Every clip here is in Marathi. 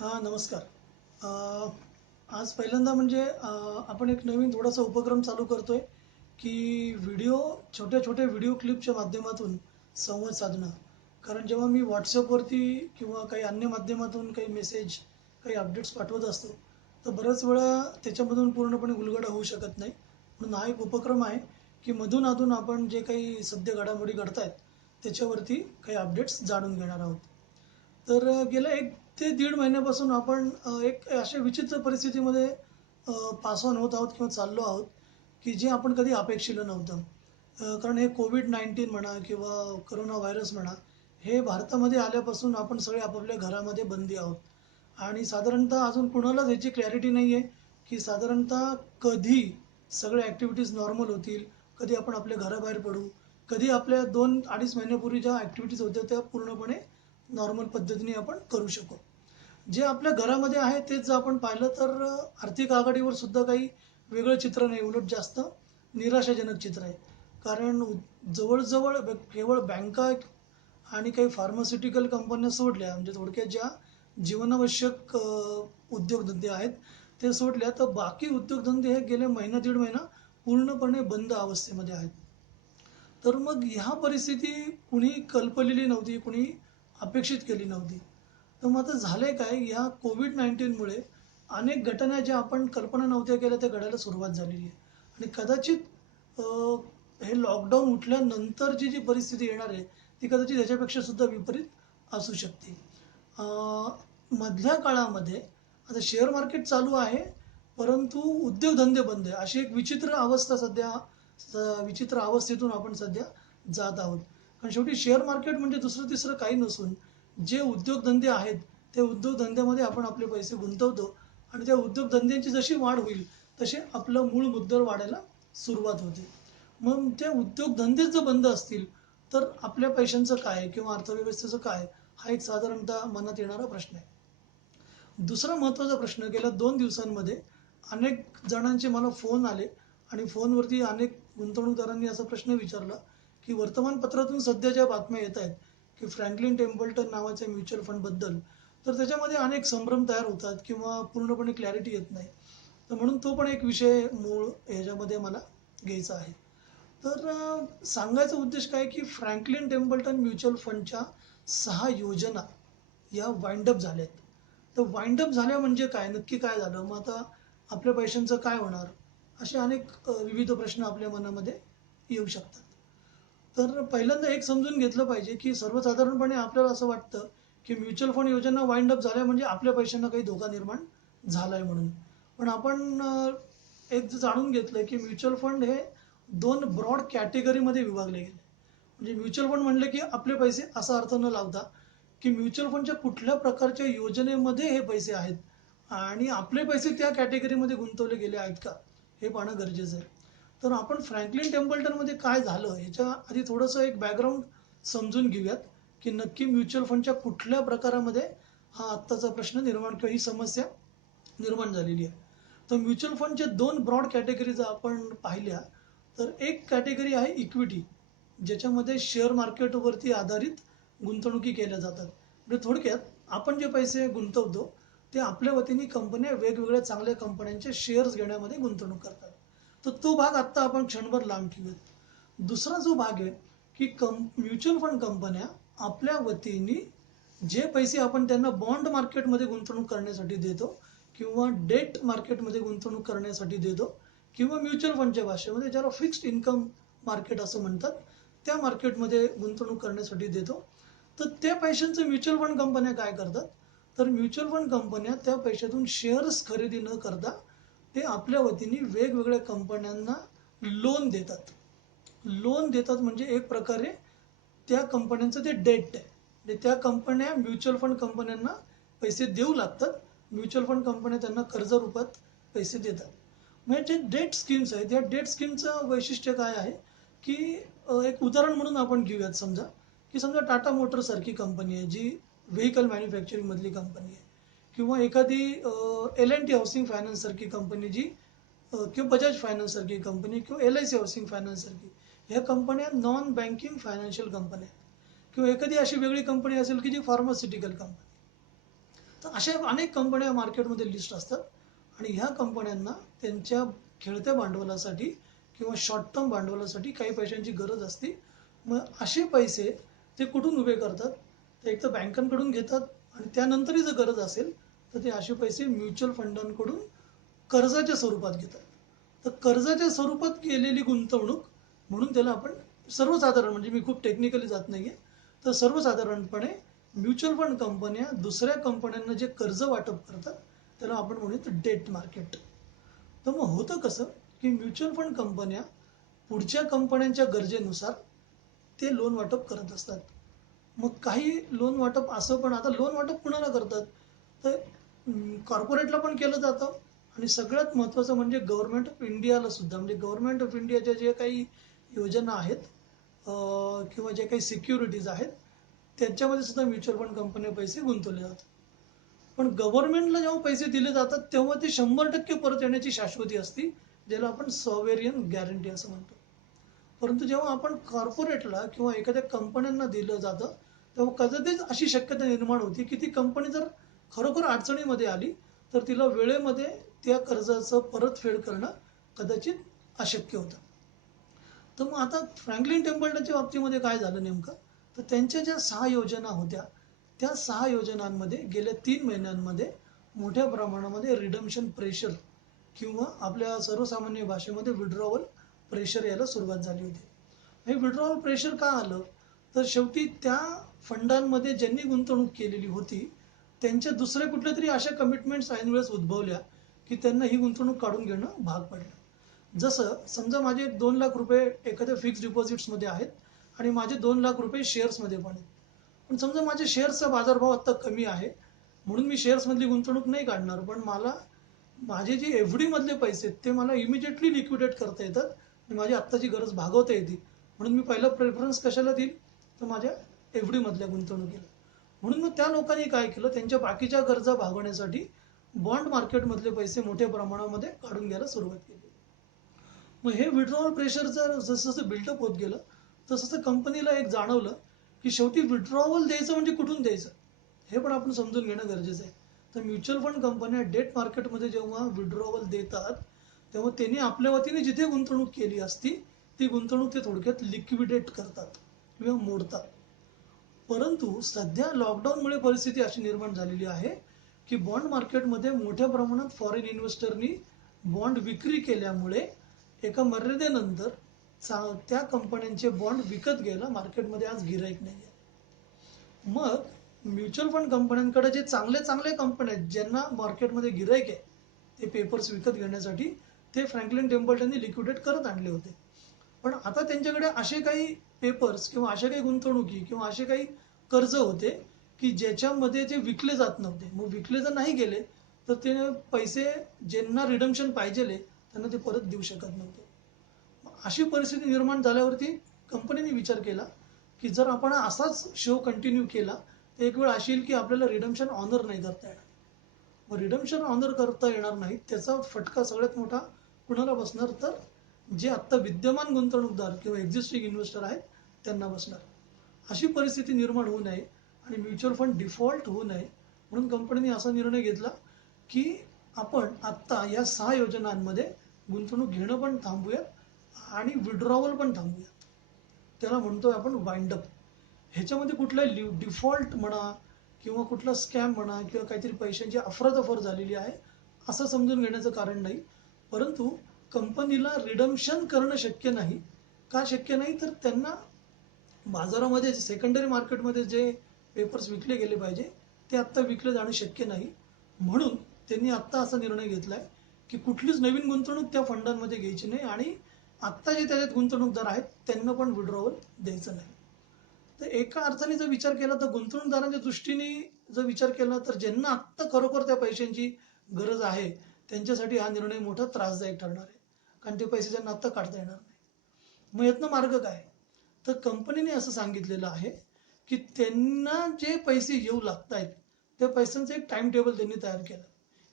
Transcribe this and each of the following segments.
हां, नमस्कार. आज पहिल्यांदा म्हणजे आपण एक नवीन थोडासा उपक्रम चालू करतोय, की छोट्या-छोट्या व्हिडिओ क्लिपच्या माध्यमातून संवाद साधणं. कारण जेव्हा मी WhatsAppवरती किंवा काही अन्य माध्यमातून काही मेसेज, काही अपडेट्स पाठवत असतो, तर बऱ्याच वेळा त्याच्यामधून पूर्णपणे उलगडा होऊ शकत नाही. म्हणून हा एक उपक्रम आहे, की मधून-अधून आपण जे काही सद्य घडामोडी घडतायत, त्याच्यावरती काही अपडेट्स जाणून घेणार आहोत. तर गेल्या 1 ते दीड महिन्यापासून आपण एक अशा विचित्र परिस्थितीमध्ये पास ऑन होत आहोत किंवा चाललो आहोत, की जे आपण कधी अपेक्षिलं नव्हतं. कारण हे कोविड-19 म्हणा किंवा कोरोना व्हायरस म्हणा, हे भारतामध्ये आल्यापासून आपण सगळे आपापल्या घरामध्ये बंदी आहोत. आणि साधारणतः अजून कुणालाच याची क्लॅरिटी नाही आहे, की साधारणतः कधी सगळ्या ॲक्टिव्हिटीज नॉर्मल होतील, कधी आपण आपल्या घराबाहेर पडू, कधी आपल्या 2-2.5 महिन्यापूर्वी ज्या ॲक्टिव्हिटीज होत्या त्या पूर्णपणे नॉर्मल पद्धतीने आपण करू शकू. जे आपल्या घरामध्ये आहे तेच जर आपण पाहिलं तर आर्थिक आघाडीवर सुद्धा काही वेगळं चित्र नाही, उलट जास्त निराशाजनक चित्र आहे. कारण जवळ-जवळ केवळ बँका आणि काही फार्मास्युटिकल कंपन्या सोडल्या, म्हणजे थोडक्यात ज्या जीवनावश्यक उद्योगधंदे आहेत, ते सोडल्या, तर बाकी उद्योगधंदे हे गेले महिना दीड महिना पूर्णपणे बंद अवस्थेमध्ये आहेत. तर मग ह्या परिस्थिती कुणी कल्पलेली नव्हती, कुणी अपेक्षित केली नव्हती. तर मग आता झालंय काय, ह्या कोविड-19मुळे अनेक घटना ज्या आपण कल्पना नव्हत्या केल्या, त्या घडायला सुरुवात झालेली आहे. आणि कदाचित अ, हे लॉकडाऊन उठल्यानंतर जी परिस्थिती येणार आहे, ती कदाचित ह्याच्यापेक्षा सुद्धा विपरीत असू शकते. अ, मधल्या काळामध्ये आता शेअर मार्केट चालू आहे, परंतु उद्योगधंदे बंद आहे. अशी एक विचित्र अवस्थेतून आपण सध्या जात आहोत. कारण शेवटी शेअर मार्केट म्हणजे दुसरं-तिसरं काही नसून जे उद्योगधंदे आहेत, त्या उद्योगधंद्यामध्ये आपण आपले पैसे गुंतवतो आणि त्या उद्योगधंद्यांची जशी वाढ होईल, तसे आपलं मूळ मुद्दल वाढायला सुरुवात होते. मग ते उद्योगधंदेच जर बंद असतील, तर आपल्या पैशांचं काय किंवा अर्थव्यवस्थेचं काय? हा एक साधारणतः मनात येणारा प्रश्न आहे. दुसरा महत्त्वाचा प्रश्न गेल्या 2 दिवसांमध्ये अनेक जणांचे मला फोन आले आणि फोनवरती अनेक गुंतवणूकदारांनी असा प्रश्न विचारला, की वर्तमानपत्रातून सध्या ज्या बातम्या येत आहेत, की फ्रँकलिन टेम्पल्टन नावाच्या म्युच्युअल फंडबद्दल, तर त्याच्यामध्ये अनेक संभ्रम तयार होतात किंवा पूर्णपणे क्लॅरिटी येत नाही. तर म्हणून तो पण एक विषय मूळ ह्याच्यामध्ये मला घ्यायचा आहे. तर सांगायचा उद्देश काय, की फ्रँकलिन टेम्पल्टन म्युच्युअल फंडच्या 6 योजना या वाइंड अप झाल्यात. तर वाइंड अप झाल्या म्हणजे काय? नक्की काय झालं? मग आता आपल्या पैशांचं काय होणार? असे अनेक विविध प्रश्न आपल्या मनामध्ये येऊ शकतात. तर पहिल्यांदा एक समजून घेतलं पाहिजे, की सर्वसाधारणपणे आपल्याला असं वाटतं, की म्युच्युअल फंड योजना वाइंड अप झाल्या म्हणजे आपल्या पैशांना काही धोका निर्माण झालाय म्हणून. पण आपण एक जाणून घेतलं, की म्युच्युअल फंड हे 2 ब्रॉड कॅटेगरीमध्ये विभागले गेले. म्हणजे म्युच्युअल फंड म्हटलं, की आपले पैसे असा अर्थ न लावता, की म्युच्युअल फंडच्या कुठल्या प्रकारच्या योजनेमध्ये हे पैसे आहेत आणि आपले पैसे त्या कॅटेगरीमध्ये गुंतवले गेले आहेत का? हे पाहणं गरजेचं आहे. तर आपण फ्रँकलिन टेम्पल्टनमध्ये काय झालं ह्याच्या आधी थोडंसं एक बॅकग्राऊंड समजून घेऊयात, की नक्की म्युच्युअल फंडच्या कुठल्या प्रकारामध्ये हा आत्ताचा प्रश्न निर्माण किंवा ही समस्या निर्माण झालेली आहे. तर म्युच्युअल फंडच्या 2 ब्रॉड कॅटेगरी जर आपण पाहिल्या, तर एक कॅटेगरी आहे इक्विटी, ज्याच्यामध्ये शेअर मार्केटवरती आधारित गुंतवणुकी केल्या जातात. म्हणजे थोडक्यात आपण जे पैसे गुंतवतो, ते आपल्या वतीने कंपन्या वेगवेगळ्या चांगल्या कंपन्यांचे शेअर्स घेण्यामध्ये गुंतवणूक करतात. तर तो भाग आत्ता आपण क्षणभर लांब ठेवूयात. दुसरा जो भाग आहे, की म्युच्युअल फंड कंपन्या आपल्या वतीने जे पैसे आपण त्यांना बॉन्ड मार्केटमध्ये गुंतवणूक करण्यासाठी देतो किंवा डेट मार्केटमध्ये गुंतवणूक करण्यासाठी देतो किंवा म्युच्युअल फंडच्या भाषेमध्ये ज्याला फिक्स्ड इन्कम मार्केट असं म्हणतात, त्या मार्केटमध्ये गुंतवणूक करण्यासाठी देतो. तर त्या पैशांचं म्युच्युअल फंड कंपन्या काय करतात, तर म्युच्युअल फंड कंपन्या त्या पैशातून शेअर्स खरेदी न करता ते आपल्या वतीने वेगवेगळ्या कंपन्यांना लोन देतात. लोन देतात म्हणजे एक प्रकारे त्या कंपन्यांचं ते डेट आहे. म्हणजे त्या कंपन्या म्युच्युअल फंड कंपन्यांना पैसे देऊ लागतात. म्युच्युअल फंड कंपन्या त्यांना कर्ज रूपात पैसे देतात. म्हणजे जे डेट स्कीम्स आहेत, या डेट स्कीमचं वैशिष्ट्य काय आहे, की एक उदाहरण म्हणून आपण घेऊयात समजा, की समजा टाटा मोटर्ससारखी कंपनी आहे, जी व्हेइकल मॅन्युफॅक्चरिंगमधली कंपनी आहे किंवा एखादी एल-एन-टी हाऊसिंग फायनान्ससारखी कंपनी जी किंवा बजाज फायनान्ससारखी कंपनी किंवा एल-आय-सी हाऊसिंग फायनान्ससारखी ह्या कंपन्या नॉन बँकिंग फायनान्शियल कंपन्या आहेत किंवा एखादी अशी वेगळी कंपनी असेल की जी फार्मास्युटिकल कंपनी. तर अशा अनेक कंपन्या मार्केटमध्ये लिस्ट असतात आणि ह्या कंपन्यांना त्यांच्या खेळत्या भांडवलासाठी किंवा शॉर्ट टर्म भांडवलासाठी काही पैशांची गरज असते. मग असे पैसे ते कुठून उभे करतात? तर एक तर बँकांकडून घेतात आणि त्यानंतरही जर गरज असेल तर ते असे पैसे म्युच्युअल फंडांकडून कर्जाच्या स्वरूपात घेतात. तर कर्जाच्या स्वरूपात केलेली गुंतवणूक म्हणून त्याला आपण सर्वसाधारण, म्हणजे मी खूप टेक्निकली जात नाहीये, तर सर्वसाधारणपणे म्युच्युअल फंड कंपन्या दुसऱ्या कंपन्यांना जे कर्ज वाटप करतात त्याला आपण म्हणूयात डेट मार्केट. तर मग होतं कसं की म्युच्युअल फंड कंपन्या पुढच्या कंपन्यांच्या गरजेनुसार ते लोन वाटप करत असतात. मग काही लोन वाटप असं पण, आता लोन वाटप कुणाला करतात? तर कॉर्पोरेटला पण केलं जातं आणि सगळ्यात महत्त्वाचं म्हणजे गव्हर्नमेंट ऑफ इंडियाला सुद्धा, म्हणजे गव्हर्नमेंट ऑफ इंडियाच्या जे काही योजना आहेत किंवा जे काही सिक्युरिटीज आहेत त्यांच्यामध्ये सुद्धा म्युच्युअल फंड कंपन्या पैसे गुंतवले जातात. पण गव्हर्नमेंटला जेव्हा पैसे दिले जातात तेव्हा ते 100% परत येण्याची शाश्वती असते, ज्याला आपण सॉव्हेरियन गॅरंटी असं म्हणतो. परंतु जेव्हा आपण कॉर्पोरेटला किंवा एखाद्या कंपन्यांना दिलं जातं तेव्हा कदाचित अशी शक्यता निर्माण होती की ती कंपनी जर खरोखर अडचणीमध्ये आली तर तिला वेळेमध्ये त्या कर्जाचं परतफेड करणं कदाचित अशक्य होतं. तर मग आता फ्रँकलिन टेम्पल्टनच्या बाबतीमध्ये काय झालं नेमकं? तर त्यांच्या ज्या 6 योजना होत्या त्या 6 योजनांमध्ये गेल्या 3 महिन्यांमध्ये मोठ्या प्रमाणामध्ये रिडम्पशन प्रेशर किंवा आपल्या सर्वसामान्य भाषेमध्ये विड्रॉवल प्रेशर यायला सुरुवात झाली होती. हे विड्रॉवल प्रेशर का आलं? तर शेवटी त्या फंडांमध्ये ज्यांनी गुंतवणूक केलेली होती त्यांच्या दुसऱ्या कुठल्या तरी अशा कमिटमेंट्स ऐनवेळेस उद्भवल्या की त्यांना ही गुंतवणूक काढून घेणं भाग पडलं. जसं समजा माझे 2 लाख रुपये एखाद्या फिक्स डिपॉझिट्समध्ये आहेत आणि माझे 2 लाख रुपये शेअर्समध्ये पण आहेत. पण समजा माझ्या शेअर्सचा बाजारभाव आत्ता कमी आहे म्हणून मी शेअर्समधली गुंतवणूक नाही काढणार, पण मला माझे जे एफ डी मधले पैसे आहेत ते मला इमिजिएटली लिक्विडेट करता येतात आणि माझी आत्ताची गरज भागवता येते. म्हणून मी पहिला प्रेफरन्स कशाला देईल? तर माझ्या एफ डी मधल्या गुंतवणुकीला. म्हणून मग त्या लोकांनी काय केलं, त्यांच्या बाकीच्या गरजा भागवण्यासाठी बॉन्ड मार्केटमधले पैसे मोठ्या प्रमाणामध्ये काढून घ्यायला सुरुवात केली. मग हे विड्रॉवल प्रेशर जर जसं जसं बिल्डअप होत गेलं तसं तसं कंपनीला एक जाणवलं की शेवटी विड्रॉवल द्यायचं म्हणजे कुठून द्यायचं हे पण आपण समजून घेणं गरजेचं आहे. तर म्युच्युअल फंड कंपन्या डेट मार्केटमध्ये जेव्हा विड्रॉवल देतात तेव्हा त्यांनी आपल्या वतीने जिथे गुंतवणूक केली असती ती गुंतवणूक ते थोडक्यात लिक्विडेट करतात किंवा मोडतात. परंतु सध्या लॉकडाऊनमुळे परिस्थिती अशी निर्माण झालेली आहे की बॉन्ड मार्केटमध्ये मोठ्या प्रमाणात फॉरेन इन्व्हेस्टरनी बॉन्ड विक्री केल्यामुळे एका मर्यादेनंतर त्या कंपन्यांचे बॉन्ड विकत घ्यायला मार्केटमध्ये आज गिराईक नाही आहे. मग म्युच्युअल फंड कंपन्यांकडे जे चांगले चांगले कंपन्या आहेत ज्यांना मार्केटमध्ये गिराईक आहे ते पेपर्स विकत घेण्यासाठी ते फ्रँकलिन टेम्पल्टननी लिक्विडेट करत आणले होते. पण आता त्यांच्याकडे असे काही पेपर्स किंवा अशा काही गुंतवणुकी किंवा असे काही कर्ज होते की ज्याच्यामध्ये ते विकले जात नव्हते. मग विकले जर नाही गेले तर ते पैसे ज्यांना रिडम्पशन पाहिजे त्यांना ते परत देऊ शकत नव्हते. अशी परिस्थिती निर्माण झाल्यावरती कंपनीने विचार केला की जर आपण असाच शो कंटिन्यू केला तर एक वेळ अशी येईल की आपल्याला रिडम्पशन ऑनर नाही करता येणार. मग रिडम्पशन ऑनर करता येणार नाही त्याचा फटका सगळ्यात मोठा कुणाला बसणार? तर जे आत्ता विद्यमान गुंतवणूकदार किंवा एक्झिस्टिंग इन्व्हेस्टर आहेत त्यांना बसणार. अशी परिस्थिती निर्माण होऊ नये आणि म्युच्युअल फंड डिफॉल्ट होऊ नये म्हणून कंपनीने असा निर्णय घेतला की आपण आत्ता या 6 योजनांमध्ये गुंतवणूक घेणं पण थांबूयात आणि विड्रॉवल पण थांबूयात. त्याला म्हणतोय आपण वाइंडअप. ह्याच्यामध्ये कुठला डिफॉल्ट म्हणा किंवा कुठला स्कॅम म्हणा किंवा काहीतरी पैशांची अफरातफर झालेली आहे असं समजून घेण्याचं कारण नाही. परंतु कंपनीला रिडम्पशन करणं शक्य नाही. का शक्य नाही? तर त्यांना बाजारामध्ये सेकंडरी मार्केटमध्ये जे पेपर्स विकले गेले पाहिजे ते आत्ता विकले जाणं शक्य नाही. म्हणून त्यांनी आत्ता असा निर्णय घेतलाय की कुठलीच नवीन गुंतवणूक त्या फंडांमध्ये घ्यायची नाही आणि आत्ता जे त्याच्यात गुंतवणूकदार आहेत त्यांना पण विड्रॉवल द्यायचं नाही. तर एका अर्थाने जर विचार केला तर गुंतवणूकदारांच्या दृष्टीने जर विचार केला तर ज्यांना आत्ता खरोखर त्या पैशांची गरज आहे त्यांच्यासाठी हा निर्णय मोठा त्रासदायक ठरणार आहे, कारण ते पैसे त्यांना आत्ता काढता येणार नाही. मग यातनं मार्ग काय? तर कंपनीने असं सांगितलेलं आहे की त्यांना जे पैसे येऊ लागत आहेत त्या पैशांचं एक टाइम टेबल त्यांनी तयार केलं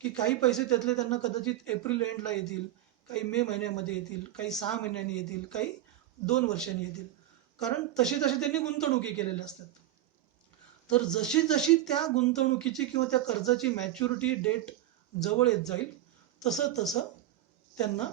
की काही पैसे त्यातले त्यांना कदाचित एप्रिल एंडला येतील, काही मे महिन्यामध्ये येतील, काही 6 महिन्यांनी येतील, काही 2 वर्षांनी येतील, कारण तसे तसे त्यांनी गुंतवणुकी केलेल्या असतात. तर जशी जशी त्या गुंतवणुकीची किंवा त्या कर्जाची मॅच्युरिटी डेट जवळ येत जाईल तसं तसं त्यांना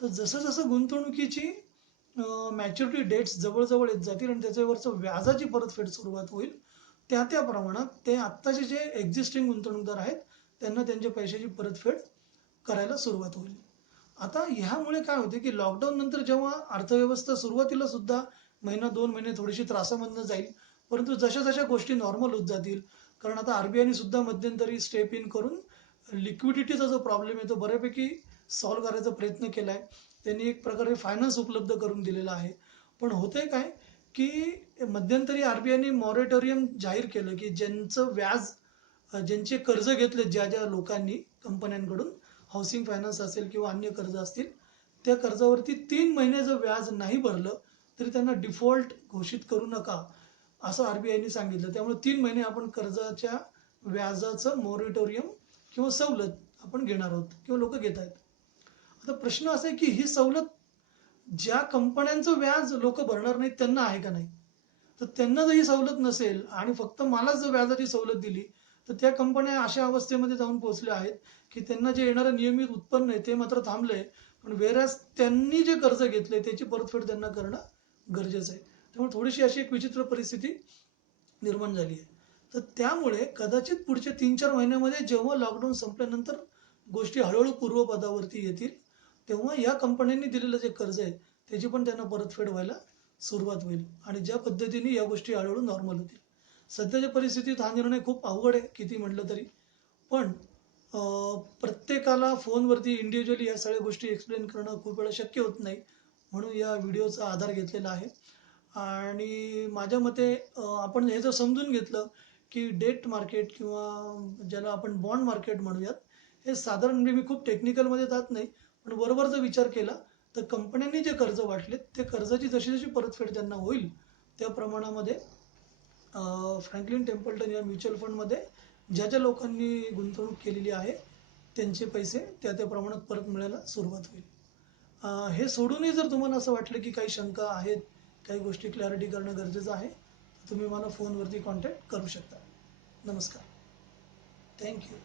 तर जसं जसं गुंतवणुकीची मॅच्युरिटी डेट्स जवळजवळ येत जातील आणि त्याच्यावरचं व्याजाची परतफेड सुरुवात होईल, त्या त्या प्रमाणात ते आत्ताचे जे एक्झिस्टिंग गुंतवणूकदार आहेत त्यांना त्यांच्या पैशाची परतफेड करायला सुरुवात होईल. आता ह्यामुळे काय होते की लॉकडाऊन नंतर जेव्हा अर्थव्यवस्था सुरुवातीला सुद्धा महिना 2 महिने थोडीशी त्रासामधनं जाईल, परंतु जशा जशा गोष्टी नॉर्मल होत जातील, कारण आता आरबीआयने सुद्धा मध्यंतरी स्टेप इन करून लिक्विडिटीचा जो प्रॉब्लेम आहे तो बऱ्यापैकी सॉल्व्ह करायचा प्रयत्न केला आहे. त्यांनी एक प्रकारे फायनान्स उपलब्ध करून दिलेला आहे. पण होतंय काय की मध्यंतरी आरबीआयने मॉरेटोरियम जाहीर केलं की ज्यांचं व्याज ज्यांचे कर्ज घेतले ज्या ज्या लोकांनी कंपन्यांकडून हाऊसिंग फायनान्स असेल किंवा अन्य कर्ज असतील त्या कर्जावरती 3 महिने जर व्याज नाही भरलं तरी त्यांना डिफॉल्ट घोषित करू नका असं आरबीआयने सांगितलं. त्यामुळे 3 महिने आपण कर्जाच्या व्याजाचं मॉरिटोरियम किंवा सवलत आपण घेणार आहोत किंवा लोक घेत आहेत. आता प्रश्न असा आहे की ही सवलत ज्या कंपन्यांचं व्याज लोक भरणार नाहीत त्यांना आहे का नाही. तर त्यांना जर ही सवलत नसेल आणि फक्त मलाच जर व्याजाची सवलत दिली तर त्या कंपन्या अशा अवस्थेमध्ये जाऊन पोहोचल्या आहेत की त्यांना जे येणारं नियमित उत्पन्न आहे ते मात्र थांबलंय, पण वेरॅज त्यांनी जे कर्ज घेतले त्याची परतफेड त्यांना करणं गरजेचं आहे. त्यामुळे थोडीशी अशी एक विचित्र परिस्थिती निर्माण झाली आहे. तर त्यामुळे कदाचित पुढच्या 3-4 महिन्यामध्ये जेव्हा लॉकडाऊन संपल्यानंतर गोष्टी हळूहळू पूर्वपदावरती येतील तेव्हा या कंपन्यांनी दिलेलं जे कर्ज आहे त्याची पण त्यांना परतफेड व्हायला सुरुवात होईल आणि ज्या पद्धतीने या गोष्टी हळूहळू नॉर्मल होतील. सध्याच्या परिस्थितीत हा निर्णय खूप अवघड आहे किती म्हटलं तरी, पण प्रत्येकाला फोनवरती इंडिव्हिज्युअली या सगळ्या गोष्टी एक्सप्लेन करणं खूप वेळा शक्य होत नाही, म्हणून या व्हिडिओचा आधार घेतलेला आहे. आणि माझ्या मते आपण हे जर समजून घेतलं की डेट मार्केट किंवा ज्याला आपण बॉन्ड मार्केट म्हणूयात, हे साधारण म्हणजे मी खूप टेक्निकलमध्ये जात नाही, पण वरवर जर विचार केला तर कंपन्यांनी जे कर्ज वाटले ते कर्जाची जशी जशी परतफेड त्यांना होईल त्या प्रमाणामध्ये फ्रँकलिन टेम्पल्टन या म्युच्युअल फंडमध्ये ज्या ज्या लोकांनी गुंतवणूक केलेली आहे त्यांचे पैसे त्या त्या प्रमाणात परत मिळायला सुरुवात होईल. हे सोडूनही जर तुम्हाला असं वाटलं की काही शंका आहेत, काही गोष्टी क्लॅरिटी करणं गरजेचं आहे, तर तुम्ही मला फोनवरती कॉन्टॅक्ट करू शकता. नमस्कार. थँक्यू.